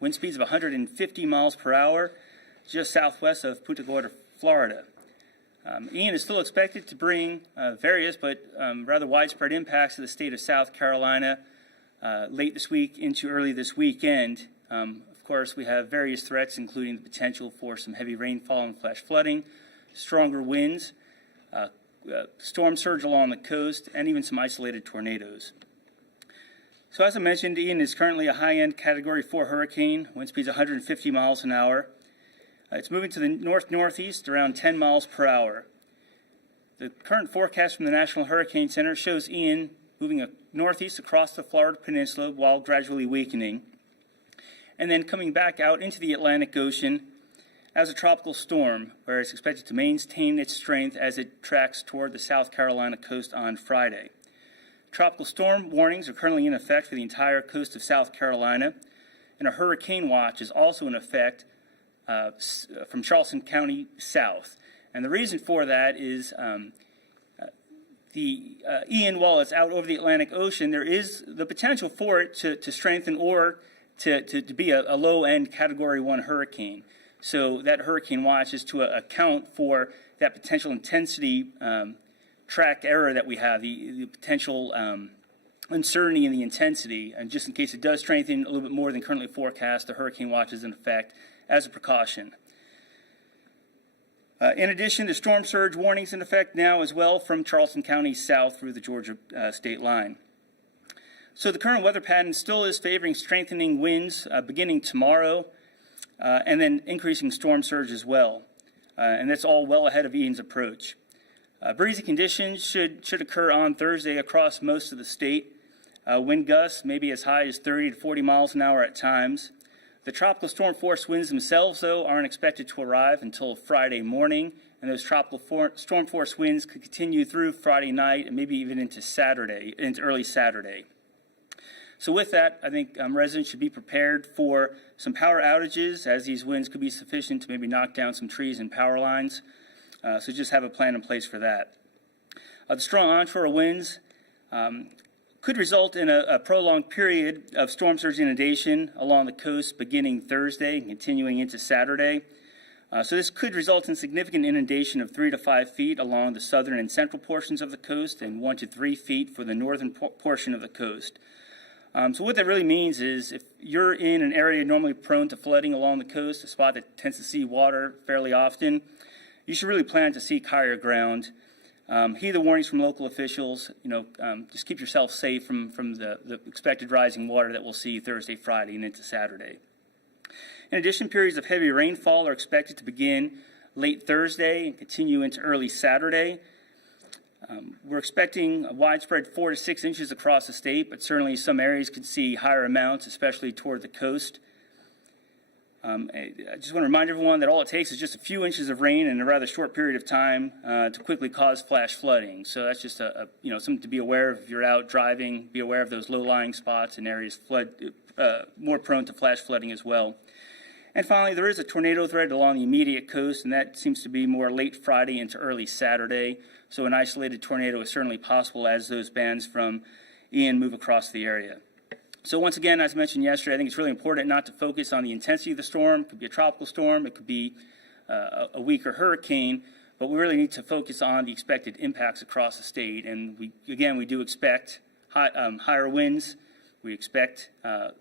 wind speeds of 150 miles per hour, just southwest of Punta Gorda, Florida. Ian is still expected to bring various but rather widespread impacts to the state of South Carolina late this week into early this weekend. Of course, we have various threats, including the potential for some heavy rainfall and flash flooding, stronger winds, storm surge along the coast, and even some isolated tornadoes. So as I mentioned, Ian is currently a high-end Category 4 hurricane, wind speeds 150 miles an hour. It's moving to the north-northeast around 10 miles per hour. The current forecast from the National Hurricane Center shows Ian moving northeast across the Florida Peninsula while gradually weakening, and then coming back out into the Atlantic Ocean as a tropical storm, where it's expected to maintain its strength as it tracks toward the South Carolina coast on Friday. Tropical storm warnings are currently in effect for the entire coast of South Carolina, and a hurricane watch is also in effect from Charleston County south. And the reason for that is Ian, while it's out over the Atlantic Ocean, there is the potential for it to strengthen or to be a low-end Category 1 hurricane. So that hurricane watch is to account for that potential intensity track error that we have, the potential uncertainty in the intensity, and just in case it does strengthen a little bit more than currently forecast, the hurricane watch is in effect as a precaution. In addition, the storm surge warnings in effect now as well from Charleston County south through the Georgia state line. So the current weather pattern still is favoring strengthening winds beginning tomorrow and then increasing storm surge as well. And that's all well ahead of Ian's approach. Breezy conditions should occur on Thursday across most of the state. Wind gusts may be as high as 30 to 40 miles an hour at times. The tropical storm force winds themselves, though, aren't expected to arrive until Friday morning, and those tropical storm force winds could continue through Friday night and maybe even into early Saturday. So with that, I think residents should be prepared for some power outages, as these winds could be sufficient to maybe knock down some trees and power lines. So just have a plan in place for that. The strong onshore winds could result in a prolonged period of storm surge inundation along the coast beginning Thursday and continuing into Saturday. So this could result in significant inundation of 3 to 5 feet along the southern and central portions of the coast and 1 to 3 feet for the northern portion of the coast. So what that really means is if you're in an area normally prone to flooding along the coast, a spot that tends to see water fairly often, you should really plan to seek higher ground. Heed the warnings from local officials. Just keep yourself safe from the expected rising water that we'll see Thursday, Friday, and into Saturday. In addition, periods of heavy rainfall are expected to begin late Thursday and continue into early Saturday. We're expecting a widespread 4 to 6 inches across the state, but certainly some areas could see higher amounts, especially toward the coast. I just want to remind everyone that all it takes is just a few inches of rain in a rather short period of time to quickly cause flash flooding. So that's just something to be aware of if you're out driving. Be aware of those low-lying spots and areas more prone to flash flooding as well. And finally, there is a tornado threat along the immediate coast, and that seems to be more late Friday into early Saturday. So an isolated tornado is certainly possible as those bands from Ian move across the area. So once again, as mentioned yesterday, I think it's really important not to focus on the intensity of the storm. It could be a tropical storm, it could be a weaker hurricane, but we really need to focus on the expected impacts across the state. And we do expect higher winds. We expect at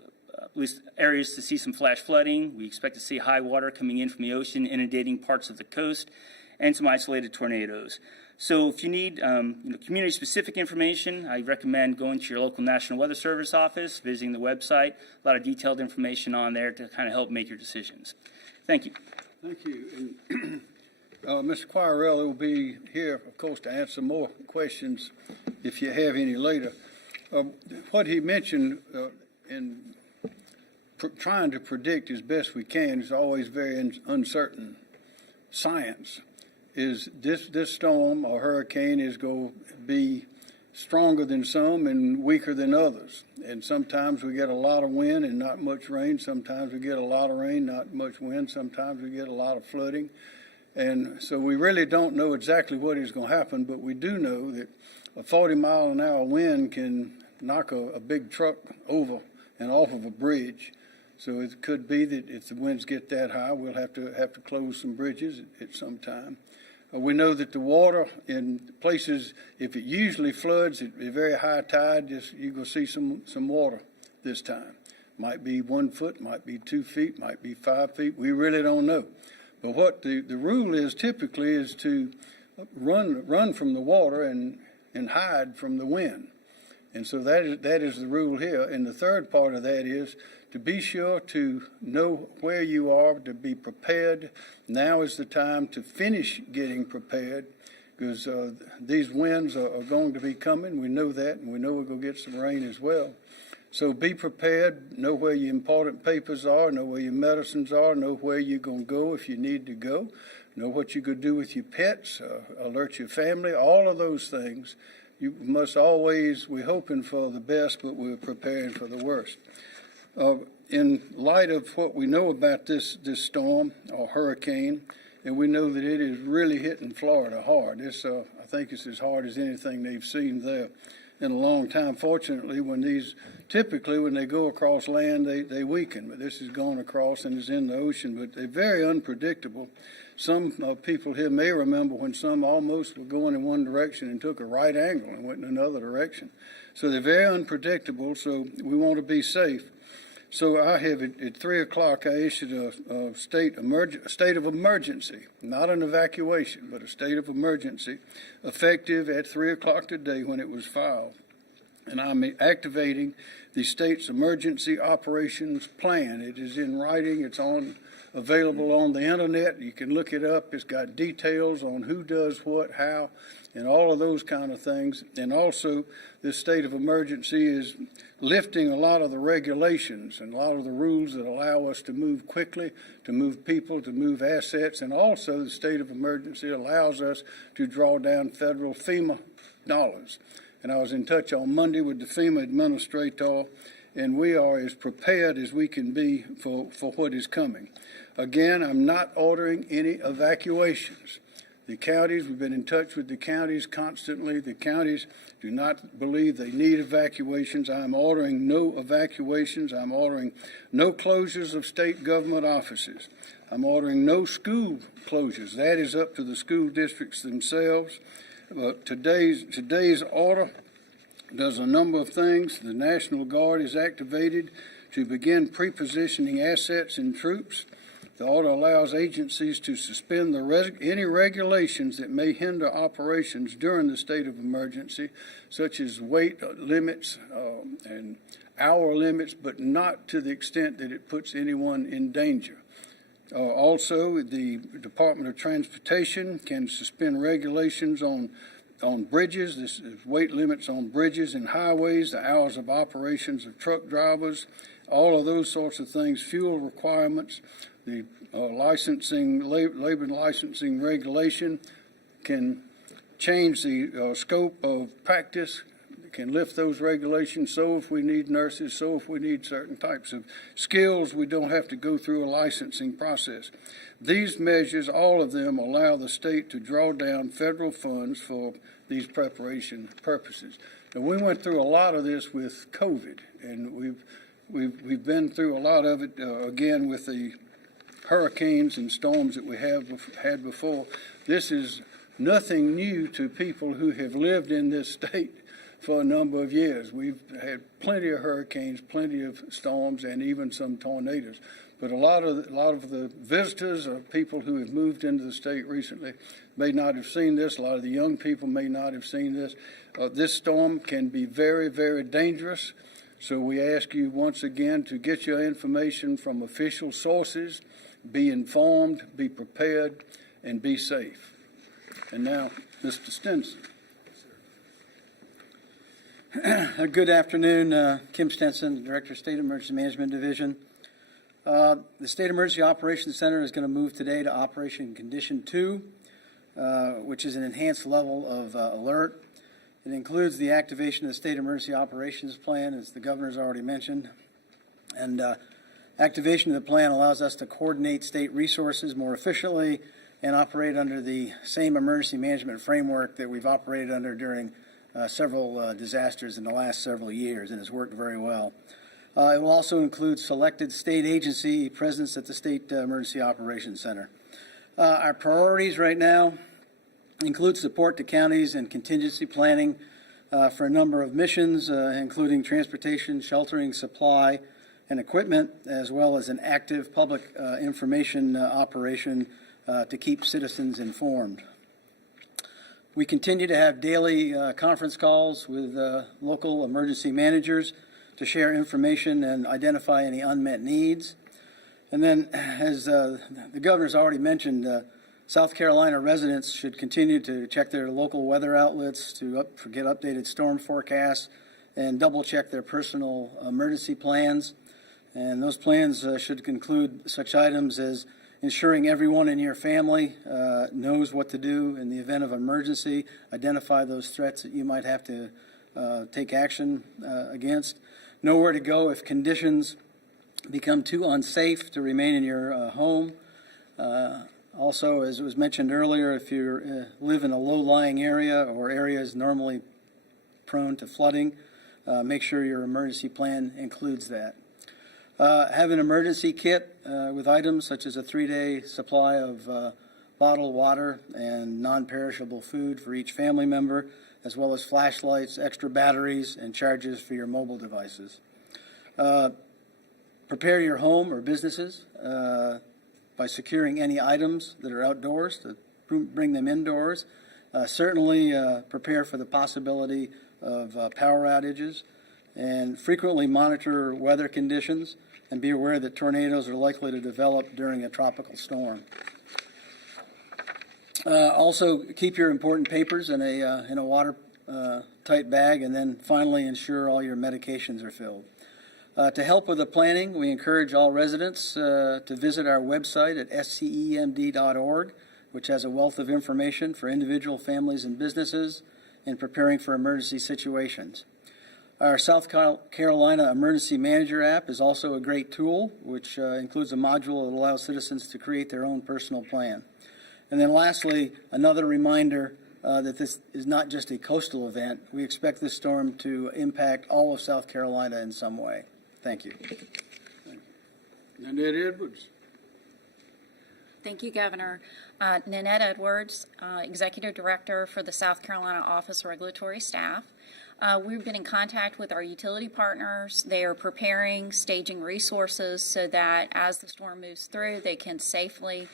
least areas to see some flash flooding. We expect to see high water coming in from the ocean, inundating parts of the coast, and some isolated tornadoes. So if you need community-specific information, I recommend going to your local National Weather Service office, visiting the website. A lot of detailed information on there to kind of help make your decisions. Thank you. Thank you. And, Mr. Quirrell will be here, of course, to answer more questions if you have any later. What he mentioned in trying to predict as best we can is always very uncertain science. Is this storm or hurricane is going to be stronger than some and weaker than others. And sometimes we get a lot of wind and not much rain. Sometimes we get a lot of rain, not much wind. Sometimes we get a lot of flooding. And so we really don't know exactly what is going to happen, but we do know that a 40-mile-an-hour wind can knock a big truck over and off of a bridge. So it could be that if the winds get that high, we'll have to close some bridges at some time. We know that the water in places, if it usually floods at a very high tide, you're going to see some water this time. Might be 1 foot, might be 2 feet, might be 5 feet. We really don't know. But what the rule is typically is to run from the water and hide from the wind. And so that is the rule here. And the third part of that is to be sure to know where you are, to be prepared. Now is the time to finish getting prepared, because these winds are going to be coming. We know that, and we know we're going to get some rain as well. So be prepared, know where your important papers are, know where your medicines are, know where you're going to go if you need to go, know what you could do with your pets, alert your family, all of those things. You must always, we're hoping for the best, but we're preparing for the worst. In light of what we know about this storm or hurricane, and we know that it is really hitting Florida hard. I think it's as hard as anything they've seen there in a long time. Fortunately, typically when they go across land, they weaken, but this is going across and is in the ocean, but they're very unpredictable. Some people here may remember when some almost were going in one direction and took a right angle and went in another direction. So they're very unpredictable, so we want to be safe. So I have, at 3 o'clock, I issued a state of emergency, not an evacuation, but a state of emergency, effective at 3 o'clock today when it was filed. And I'm activating the state's emergency operations plan. It is in writing. It's available on the internet. You can look it up. It's got details on who does what, how, and all of those kind of things. And also, this state of emergency is lifting a lot of the regulations and a lot of the rules that allow us to move quickly, to move people, to move assets. And also, the state of emergency allows us to draw down federal FEMA dollars. And I was in touch on Monday with the FEMA administrator, and we are as prepared as we can be for what is coming. Again, I'm not ordering any evacuations. The counties, we've been in touch with the counties constantly. The counties do not believe they need evacuations. I'm ordering no evacuations. I'm ordering no closures of state government offices. I'm ordering no school closures. That is up to the school districts themselves. Today's order does a number of things. The National Guard is activated to begin pre-positioning assets and troops. The order allows agencies to suspend any regulations that may hinder operations during the state of emergency, such as weight limits and hour limits, but not to the extent that it puts anyone in danger. Also, the Department of Transportation can suspend regulations on bridges. This is weight limits on bridges and highways, the hours of operations of truck drivers, all of those sorts of things, fuel requirements. The labor and licensing regulation can change the scope of practice, can lift those regulations. So if we need nurses, so if we need certain types of skills, we don't have to go through a licensing process. These measures, all of them, allow the state to draw down federal funds for these preparation purposes. Now, we went through a lot of this with COVID, and we've been through a lot of it again with the hurricanes and storms that we had before. This is nothing new to people who have lived in this state for a number of years. We've had plenty of hurricanes, plenty of storms, and even some tornadoes. But a lot of the visitors or people who have moved into the state recently may not have seen this. A lot of the young people may not have seen this. This storm can be very, very dangerous. So we ask you once again to get your information from official sources, be informed, be prepared, and be safe. And now, Mr. Stinson. Good afternoon. Kim Stenson, Director of State Emergency Management Division. The State Emergency Operations Center is going to move today to Operation Condition 2, which is an enhanced level of alert. It includes the activation of the State Emergency Operations Plan, as the Governor's already mentioned. And activation of the plan allows us to coordinate state resources more efficiently and operate under the same emergency management framework that we've operated under during several disasters in the last several years, and has worked very well. It will also include selected state agency presence at the State Emergency Operations Center. Our priorities right now include support to counties and contingency planning for a number of missions, including transportation, sheltering, supply, and equipment, as well as an active public information operation to keep citizens informed. We continue to have daily conference calls with local emergency managers to share information and identify any unmet needs. And then, as the governor's already mentioned, South Carolina residents should continue to check their local weather outlets to get updated storm forecasts and double check their personal emergency plans. And those plans should include such items as ensuring everyone in your family knows what to do in the event of emergency, identify those threats that you might have to take action against, know where to go if conditions become too unsafe to remain in your home. Also, as was mentioned earlier, if you live in a low-lying area or areas normally prone to flooding, make sure your emergency plan includes that. Have an emergency kit with items such as a 3-day supply of bottled water and non-perishable food for each family member, as well as flashlights, extra batteries, and chargers for your mobile devices. Prepare your home or businesses by securing any items that are outdoors to bring them indoors. Certainly prepare for the possibility of power outages, and frequently monitor weather conditions and be aware that tornadoes are likely to develop during a tropical storm. Also, keep your important papers in a watertight bag, and then finally ensure all your medications are filled. To help with the planning, we encourage all residents to visit our website at scemd.org, which has a wealth of information for individual families and businesses in preparing for emergency situations. Our South Carolina Emergency Manager app is also a great tool, which includes a module that allows citizens to create their own personal plan. And then lastly, another reminder that this is not just a coastal event. We expect this storm to impact all of South Carolina in some way. Thank you. Nanette Edwards. Thank you, Governor. Nanette Edwards, Executive Director for the South Carolina Office of Regulatory Staff. We've been in contact with our utility partners. They are preparing, staging resources so that as the storm moves through, they can safely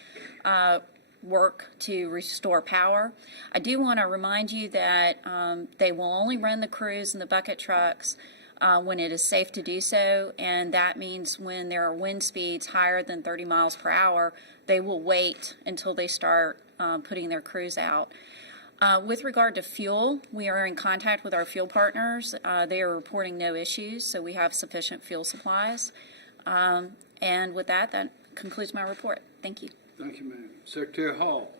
work to restore power. I do want to remind you that they will only run the crews and the bucket trucks when it is safe to do so, and that means when there are wind speeds higher than 30 miles per hour, they will wait until they start putting their crews out. With regard to fuel, we are in contact with our fuel partners. They are reporting no issues, so we have sufficient fuel supplies. And with that, that concludes my report. Thank you. Thank you, ma'am. Secretary Hall.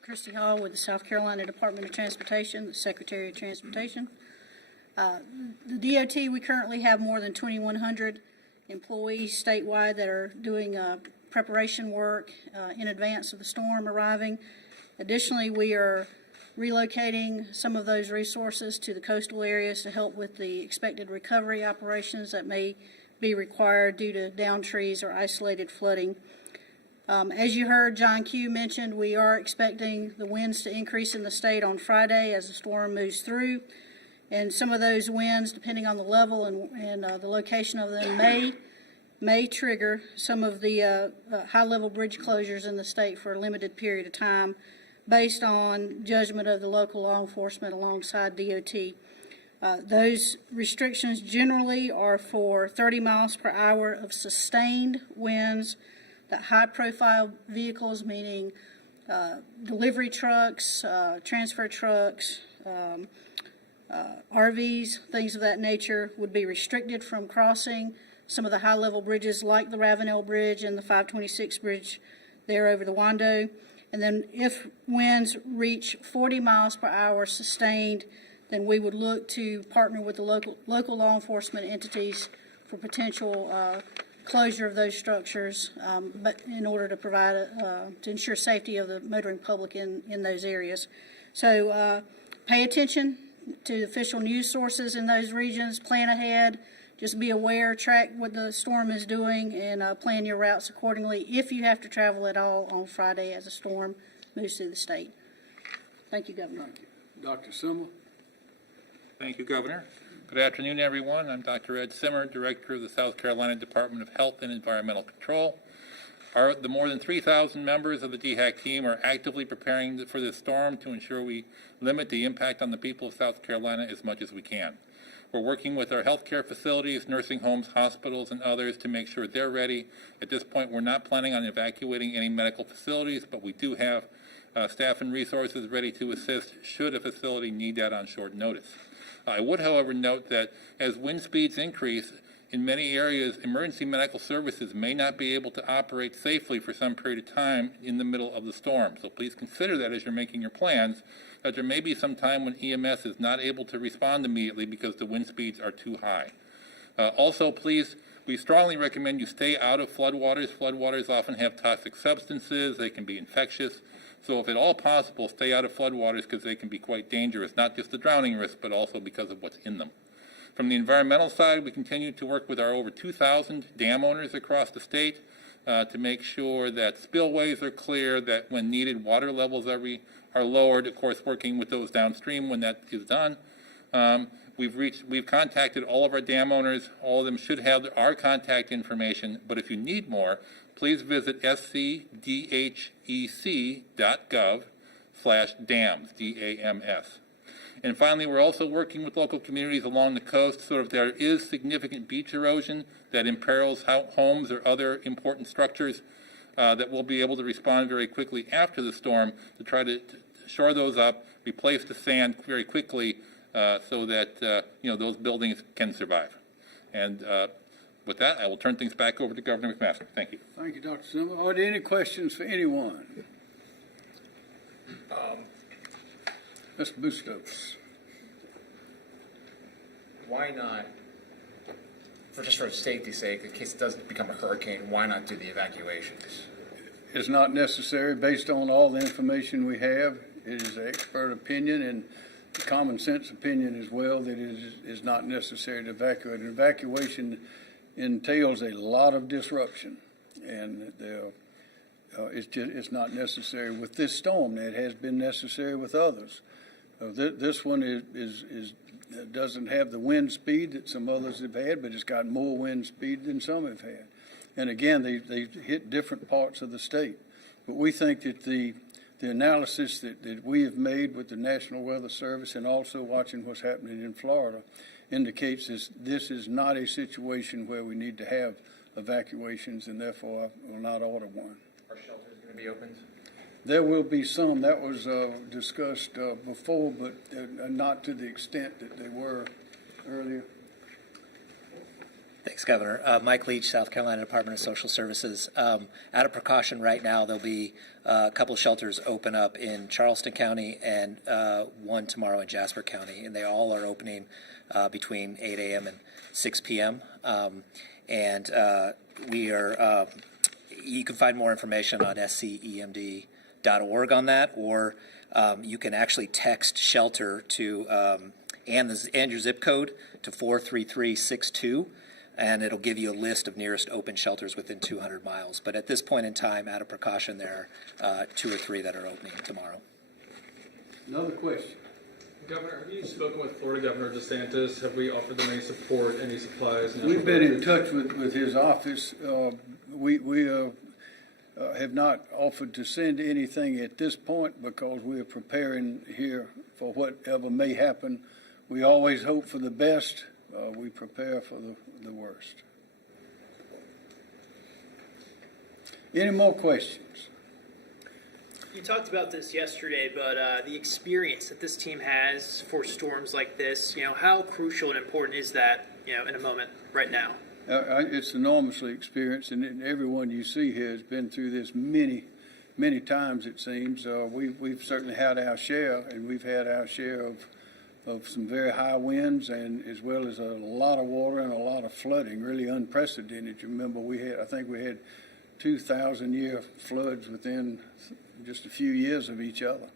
Christy Hall with the South Carolina Department of Transportation, the Secretary of Transportation. The DOT, we currently have more than 2,100 employees statewide that are doing preparation work in advance of the storm arriving. Additionally, we are relocating some of those resources to the coastal areas to help with the expected recovery operations that may be required due to downed trees or isolated flooding. As you heard John Q. mentioned, we are expecting the winds to increase in the state on Friday as the storm moves through. And some of those winds, depending on the level and the location of them, may trigger some of the high-level bridge closures in the state for a limited period of time based on judgment of the local law enforcement alongside DOT. Those restrictions generally are for 30 miles per hour of sustained winds, that high-profile vehicles, meaning delivery trucks, transfer trucks, RVs, things of that nature, would be restricted from crossing some of the high-level bridges like the Ravenel Bridge and the 526 Bridge there over the Wando. And then if winds reach 40 miles per hour sustained, then we would look to partner with the local law enforcement entities for potential closure of those structures, but in order to provide to ensure safety of the motoring public in those areas. So pay attention. to official news sources in those regions. Plan ahead. Just be aware, track what the storm is doing, and plan your routes accordingly if you have to travel at all on Friday as a storm moves through the state. Thank you, Governor. Dr. Summer? Thank you, Governor. Good afternoon, everyone. I'm Dr. Ed Simmer, Director of the South Carolina Department of Health and Environmental Control. The more than 3,000 members of the DHAC team are actively preparing for this storm to ensure we limit the impact on the people of South Carolina as much as we can. We're working with our healthcare facilities, nursing homes, hospitals, and others to make sure they're ready. At this point, we're not planning on evacuating any medical facilities, but we do have staff and resources ready to assist should a facility need that on short notice. I would, however, note that as wind speeds increase, in many areas, emergency medical services may not be able to operate safely for some period of time in the middle of the storm. So please consider that as you're making your plans, that there may be some time when EMS is not able to respond immediately because the wind speeds are too high. Also, please, we strongly recommend you stay out of floodwaters. Floodwaters often have toxic substances. They can be infectious. So if at all possible, stay out of floodwaters because they can be quite dangerous, not just the drowning risk, but also because of what's in them. From the environmental side, we continue to work with our over 2,000 dam owners across the state to make sure that spillways are clear, that when needed, water levels are lowered, of course, working with those downstream when that is done. We've contacted all of our dam owners. All of them should have our contact information, but if you need more, please visit scdhec.gov/dams, D-A-M-S. And finally, we're also working with local communities along the coast so if there is significant beach erosion that imperils homes or other important structures, that we'll be able to respond very quickly after the storm to try to shore those up, replace the sand very quickly so that those buildings can survive. And with that, I will turn things back over to Governor McMaster. Thank you. Thank you, Dr. Summer. Are there any questions for anyone? Mr. Bustos. Why not, for safety's sake, in case it doesn't become a hurricane, why not do the evacuations? It's not necessary based on all the information we have. It is an expert opinion and common sense opinion as well that it is not necessary to evacuate. An evacuation entails a lot of disruption, and it's not necessary with this storm. It has been necessary with others. This one doesn't have the wind speed that some others have had, but it's got more wind speed than some have had. And again, they hit different parts of the state. But we think that the analysis that we have made with the National Weather Service and also watching what's happening in Florida indicates this is not a situation where we need to have evacuations, and therefore I will not order one. Are shelters going to be opened? There will be some. That was discussed before, but not to the extent that they were earlier. Thanks, Governor. Mike Leach, South Carolina Department of Social Services. Out of precaution right now, there'll be a couple shelters open up in Charleston County and one tomorrow in Jasper County, and they all are opening between 8 a.m. and 6 p.m. We are, you can find more information on scemd.org on that, or you can actually text shelter to and your zip code to 43362. And it'll give you a list of nearest open shelters within 200 miles. But at this point in time, out of precaution, there are 2 or 3 that are opening tomorrow. Another question. Governor, have you spoken with Florida Governor DeSantis? Have we offered them any support, any supplies? We've been in touch with his office. We have not offered to send anything at this point because we are preparing here for whatever may happen. We always hope for the best. We prepare for the worst. Any more questions? You talked about this yesterday, but the experience that this team has for storms like this, how crucial and important is that, in a moment right now? It's enormously experienced, and everyone you see here has been through this many, many times, it seems. We've certainly had our share, and we've had our share of some very high winds, and as well as a lot of water and a lot of flooding, really unprecedented. You remember I think we had 2,000-year floods within just a few years of each other.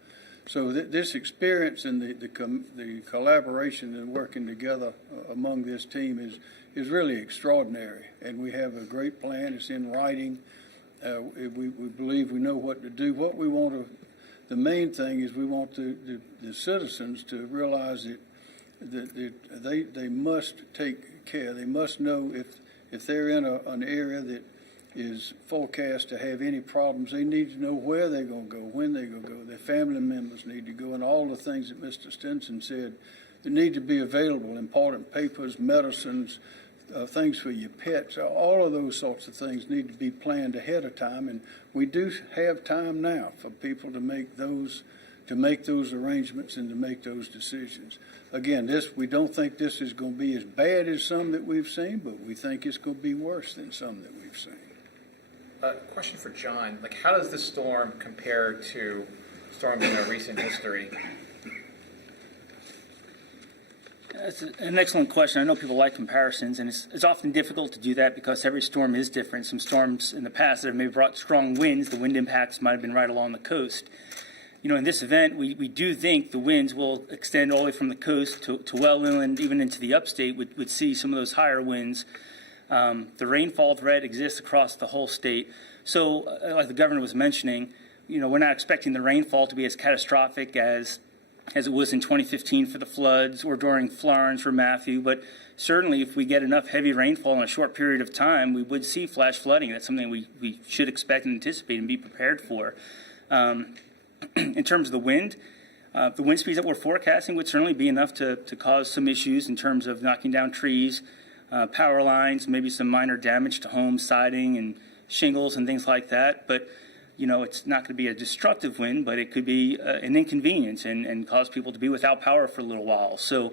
So this experience and the collaboration and working together among this team is really extraordinary. And we have a great plan. It's in writing. We believe we know what to do. What we want to, the main thing is we want the citizens to realize that they must take care. They must know if they're in an area that is forecast to have any problems, they need to know where they're going to go, when they're going to go. Their family members need to go, and all the things that Mr. Stinson said that need to be available, important papers, medicines, things for your pets, all of those sorts of things need to be planned ahead of time, and we do have time now for people to make those arrangements and to make those decisions. Again, we don't think this is going to be as bad as some that we've seen, but we think it's going to be worse than some that we've seen. Question for John, like how does this storm compare to storms in our recent history? That's an excellent question. I know people like comparisons, and it's often difficult to do that because every storm is different. Some storms in the past that have maybe brought strong winds, the wind impacts might have been right along the coast. You know, in this event, we do think the winds will extend all the way from the coast to well inland, even into the upstate, would see some of those higher winds. The rainfall threat exists across the whole state. So, like the governor was mentioning, you know, we're not expecting the rainfall to be as catastrophic as it was in 2015 for the floods or during Florence or Matthew. But certainly, if we get enough heavy rainfall in a short period of time, we would see flash flooding. That's something we should expect and anticipate and be prepared for. In terms of the wind speeds that we're forecasting would certainly be enough to cause some issues in terms of knocking down trees, power lines, maybe some minor damage to homes, siding, and shingles and things like that. But, you know, it's not going to be a destructive wind, but it could be an inconvenience and cause people to be without power for a little while. So,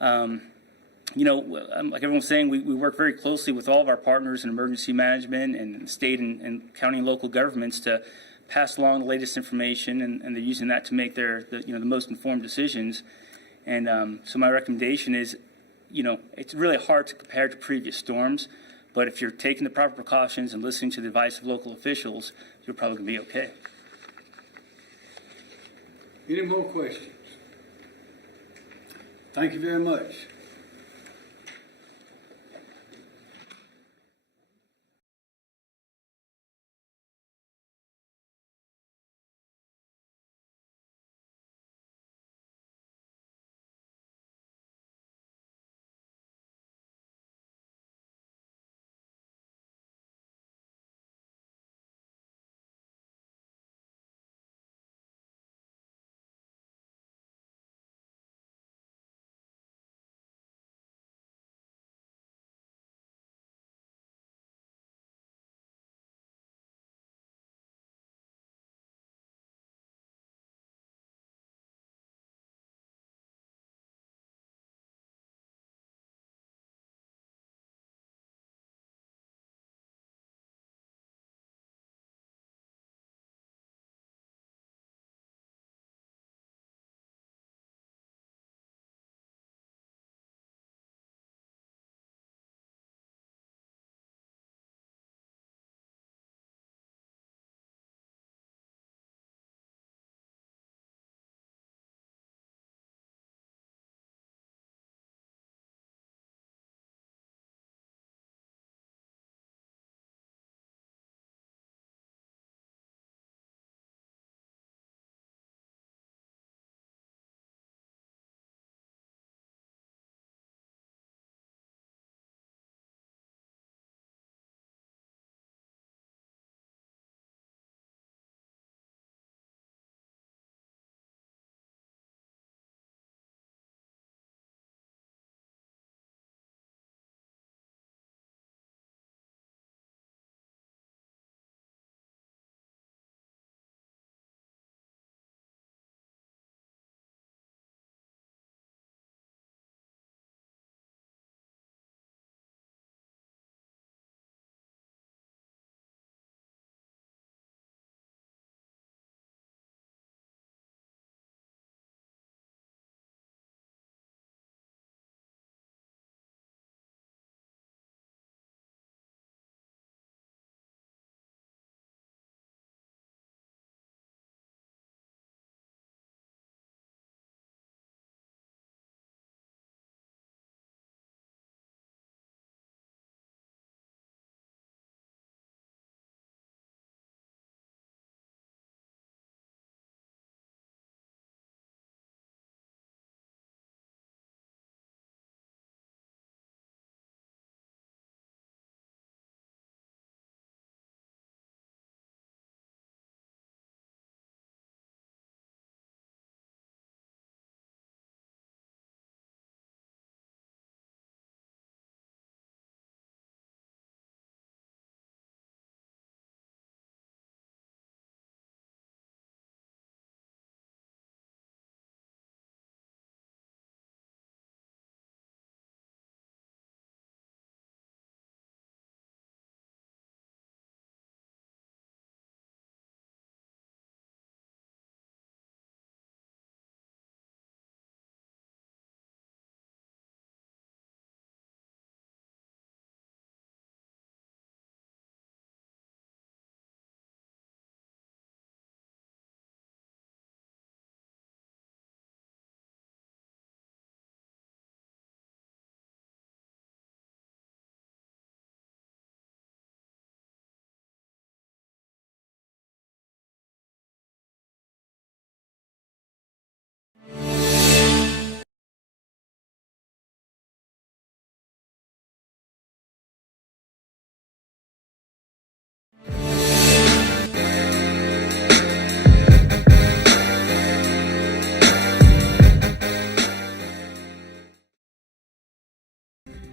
you know, like everyone's saying, we work very closely with all of our partners in emergency management and state and county and local governments to pass along the latest information, and they're using that to make the most informed decisions. And so my recommendation is, you know, it's really hard to compare to previous storms, but if you're taking the proper precautions and listening to the advice of local officials, you're probably going to be okay. Any more questions? Thank you very much.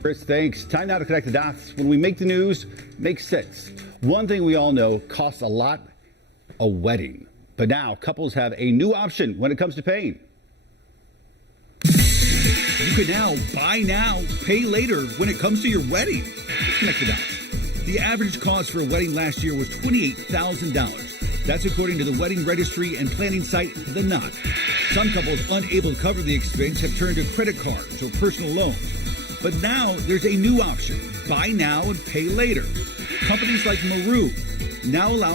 Chris, thanks. Time now to connect the dots. When we make the news, makes sense. One thing we all know costs a lot, a wedding. But now couples have a new option when it comes to paying. You can now buy now, pay later when it comes to your wedding. Let's connect the dots. The average cost for a wedding last year was $28,000. That's according to the wedding registry and planning site, The Knot. Some couples unable to cover the expense have turned to credit cards or personal loans. But now there's a new option, buy now and pay later. Companies like Maru now allowing